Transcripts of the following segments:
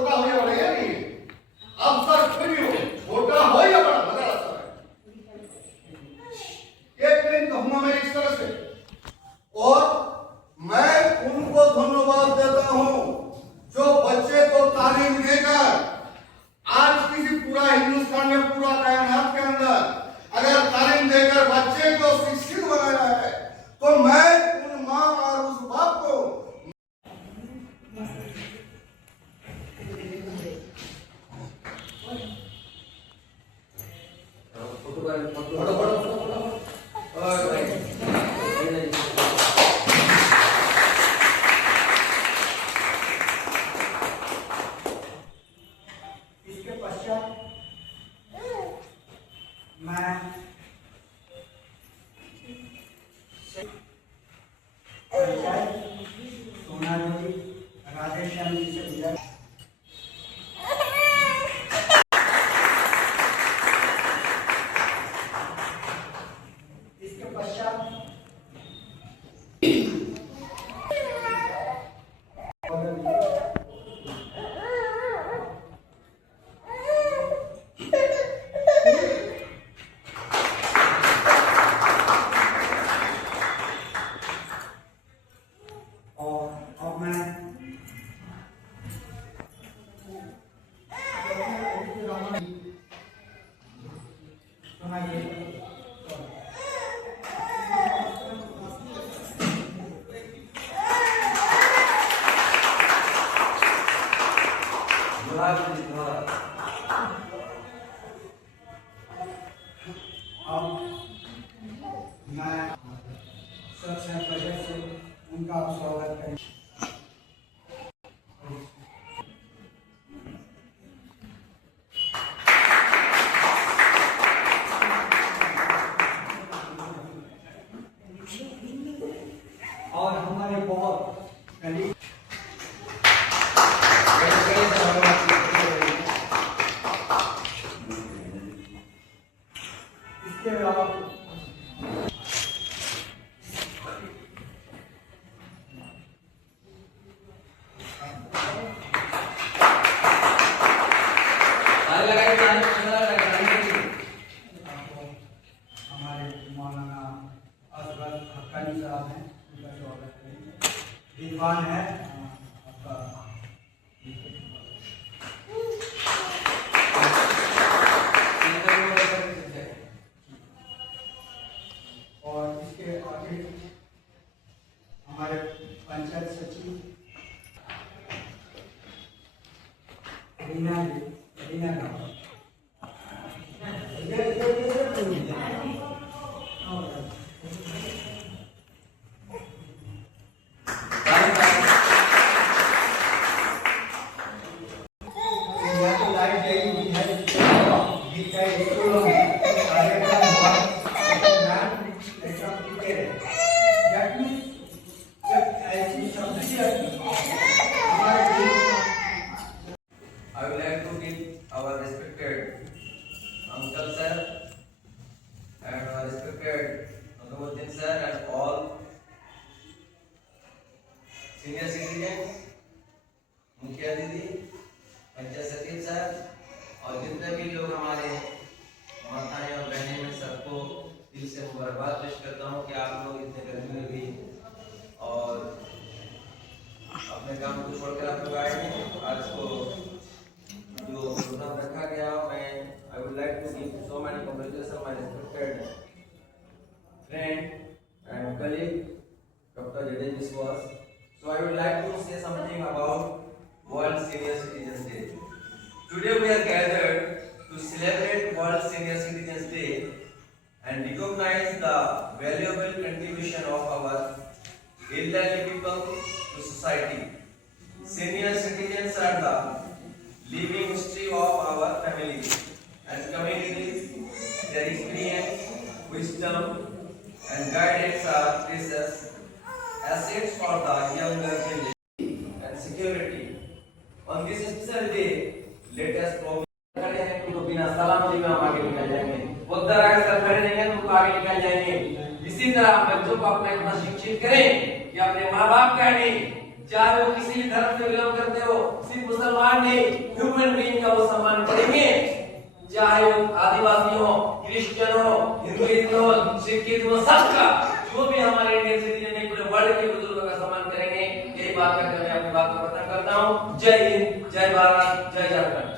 छोटा हो या बड़ा या नहीं अवसर कोई भी हो, छोटा हो या बड़ा, मजा आता है। एक दिन कहूंगा मैं इस तरह से, और मैं उनको धन्यवाद देता हूं जो बच्चे को तालीम देकर आज किसी पूरा हिंदुस्तान में, पूरा कायनात के अंदर अगर तालीम देकर बच्चे को शिक्षित बनाया है, तो मैं उन माँ और उस बाप को इसके पश्चात मैं सोना देवी राधेश्याम जी से विदा। इसके पश्चात मैं सबसे पहले से उनका स्वागत करें। और हमारे बहुत कलीग इसके अलावा हमारे मौलाना असगर हक्कानी साहब हैं, उनका स्वागत करेंगे। दीवान है आपका और इसके आगे हमारे पंचायत सचिव रीना गाँव। I would like to give our respected uncle sir and our respected Nazamuddin sir and all senior citizens, मुखिया दीदी, पंचायत सचिव सर और जितने भी लोग हमारे माताएं और बहनें में सबको दिल से मुबारकबाद पेश करता हूँ कि आप लोग इतने गर्मी में भी और अपने काम को छोड़कर आप लोग आए हैं। आज को जो प्रोग्राम रखा गया, मैं I would like to give so many congratulation my respected friend and colleague Dr. Jaden Biswas. So I would like to say something about World Senior Citizens Day. Today we are gathered to celebrate World Senior Citizens Day and recognize the valuable contribution of our elderly people to society. Senior citizens are the living history of our families and communities. Their experience, wisdom, and guidance are precious assets for the younger generation and security. On this special day, let us promise खड़े हैं तुमको बिना सलामी में हम आगे निकल जाएंगे। उधर आगे सब खड़े नहीं हैं तुमको आगे निकल जाएंगे। इसी तरह हम बच्चों को अपना इतना शिक्षित करें कि अपने माँ बाप का नहीं, चाहे वो किसी भी धर्म से बिलोंग करते हो, सिर्फ मुसलमान नहीं, ह्यूमन बीइंग का वो सम्मान करेंगे। चाहे वो आदिवासी हो, क्रिश्चियन हो, हिंदुइज्म हो, सिखिज्म हो, सबका जो भी हमारे इंडियन सिटीजन है पूरे वर्ल्ड के बुजुर्गों का सम्मान करेंगे। यही बात करके मैं अपनी बात को खत्म करता हूँ। जय हिंद, जय भारत, जय झारखंड।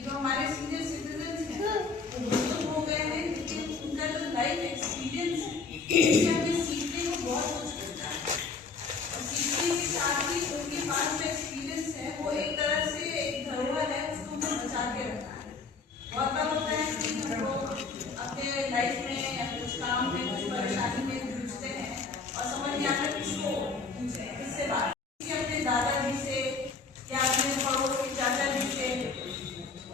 जो हमारे सीनियर सिटीजन्स हैं वो बुजुर्ग हो गए हैं, लेकिन उनका जो लाइफ एक्सपीरियंस है उससे हमें सीखने को बहुत कुछ मिलता है। और सीखने के साथ ही उनके पास जो एक्सपीरियंस है वो एक तरह से एक धरोहर है, उसको हमें बचा के रखना है। बहुत बार होता है कि हम लोग अपने लाइफ में या कुछ काम में कुछ परेशानी में जूझते हैं और समझ नहीं आता किसको पूछे, किससे बात, अपने दादाजी से या अपने पड़ोस के चाचा जी से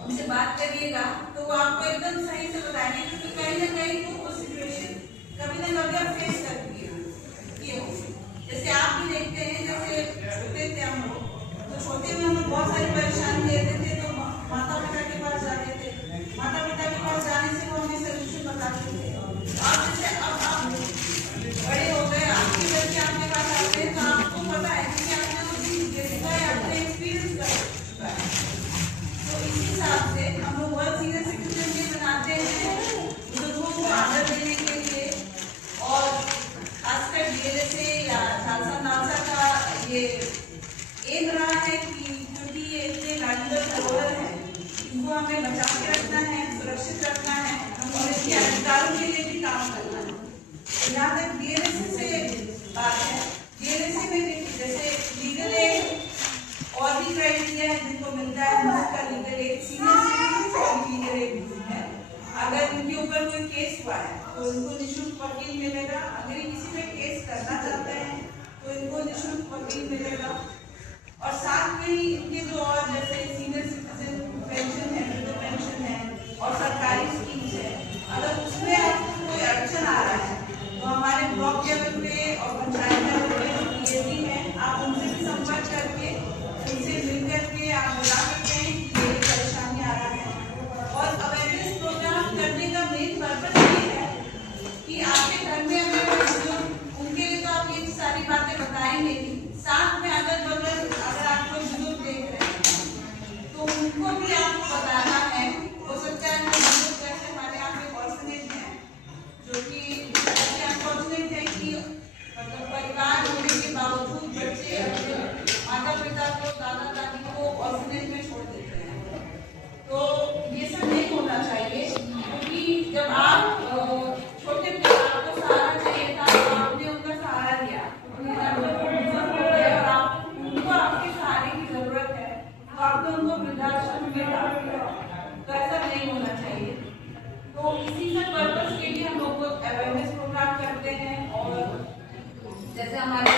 उनसे बात करिएगा तो वो आपको एकदम सही से बताएंगे, क्योंकि कहीं ना कहीं वो सिचुएशन कभी ना कभी आप फेस करती है। जैसे आप भी देखते हैं, जैसे छोटे थे हम लोग, तो छोटे में हम लोग बहुत सारी परेशानी लेते थे तो माता पिता के पास जाते थे, माता पिता के पास जाने से वो हमें सोल्यूशन बताते थे। और जैसे अब आप बड़े हो गए, आपके बच्चे आपके पास आते हैं तो आपको पता है कि आपने वो चीज देखा है, आपने एक्सपीरियंस कर चुका है। तो इस हिसाब से हम लोग वर्ल्ड सीनियर सिटीजन डे मनाते हैं बुजुर्गों को आदर देने के लिए, और खासकर डीएलएसए या खालसा नालसा का ये एम रहा है कि क्योंकि ये इतने वैल्यूएबल धरोहर है, इनको हमें बचा के रखना है, सुरक्षित रखना है और इसके अधिकारों के लिए भी काम करना है। यहाँ तक डीएलएसए से बात है, डीएलएसए में भी जैसे लीगल एड और भी क्राइटेरिया है जिनको मिलता है, उनका लीगल एड सीनियर सिटीजन को भी लीगल एड है। अगर इनके ऊपर कोई केस हुआ है तो इनको निःशुल्क वकील मिलेगा। अगर ये किसी पे केस करना चाहते हैं तो इनको निःशुल्क वकील मिलेगा। और साथ में ही इनके जो और जैसे सीनियर सिटीजन पेंशन है, विडो पेंशन है और सरकारी स्कीम्स है, अगर उसमें आपको कोई अड़चन आ रहा है तो हमारे ब्लॉक लेवल पे और पंचायत लेवल पे जो पीएडी है, आप उनसे भी संपर्क करके उनसे मिल करके आप बता सकते हैं कि ये परेशानी आ रहा है। और अवेयरनेस प्रोग्राम करने का मेन पर्पस ये है कि आपके घर में अगर बुजुर्ग, उनके लिए तो आप ये सारी बातें बताएंगे ही, साथ में अगर आप कोई बुजुर्ग देख रहे हैं तो उनको भी आपको बताना है। हो सकता है बुजुर्ग जैसे हमारे यहाँ पे ऑर्फनेज है जो कि अनफॉर्चुनेट है कि मतलब परिवार होने के बावजूद बच्चे अपने माता पिता को, दादा दादी को ऑर्फनेज में छोड़ देते हैं। तो ये सब नहीं होना चाहिए, क्योंकि जब आप छोटे थे आपको सहारा चाहिए था, तो आपने उनका सहारा दिया, और आप उनको आपके सहारे की जरूरत है तो आपने उनको वृद्धाश्रम में डाल दिया। तो ऐसा नहीं होना चाहिए। तो इसी सब पर्पस के लिए हम लोग अवेयरनेस प्रोग्राम करते हैं। और जैसे हमारे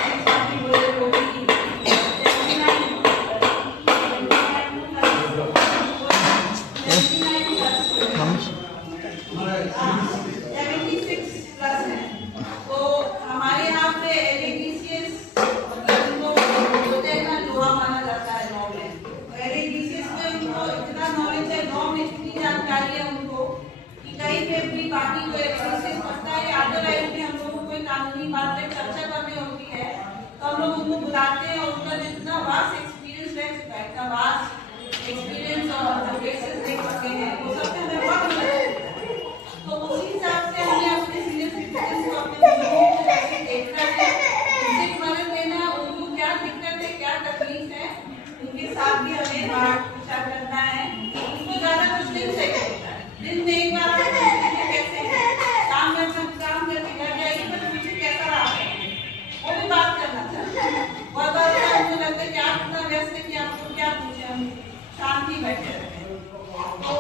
बाकी जो एक्सरसाइज पता है, अदरवाइज भी हम लोगों को कोई कानूनी बात पे चर्चा करनी होती है तो हम लोग उनको बुलाते हैं और उनका जितना वास्ट एक्सपीरियंस रह चुका है, इतना वास्ट एक्सपीरियंस और केसेस देख चुके हैं, वो सब हमें बहुत मदद करता है। तो उसी हिसाब से हमने अपने सीनियर सिटीजन को, अपने बुजुर्गों को कैसे देखना है, उनसे मदद लेना, उनको क्या दिक्कत है, क्या तकलीफ है, उनके साथ भी हमें बात विचार करना है। उनको ज्यादा कुछ नहीं चाहिए होता है, दिन में एक बार कैसे काम करके घर जाएगी तो मुझे कैसा रहा वो भी बात करना चाहते हैं। बहुत बार मुझे लगता है कि आप इतना व्यस्त है कि आपको क्या पूछे, हम शांति बैठे रहते हैं। तो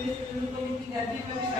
पूरे स्टूडेंट को उनकी गर्मी में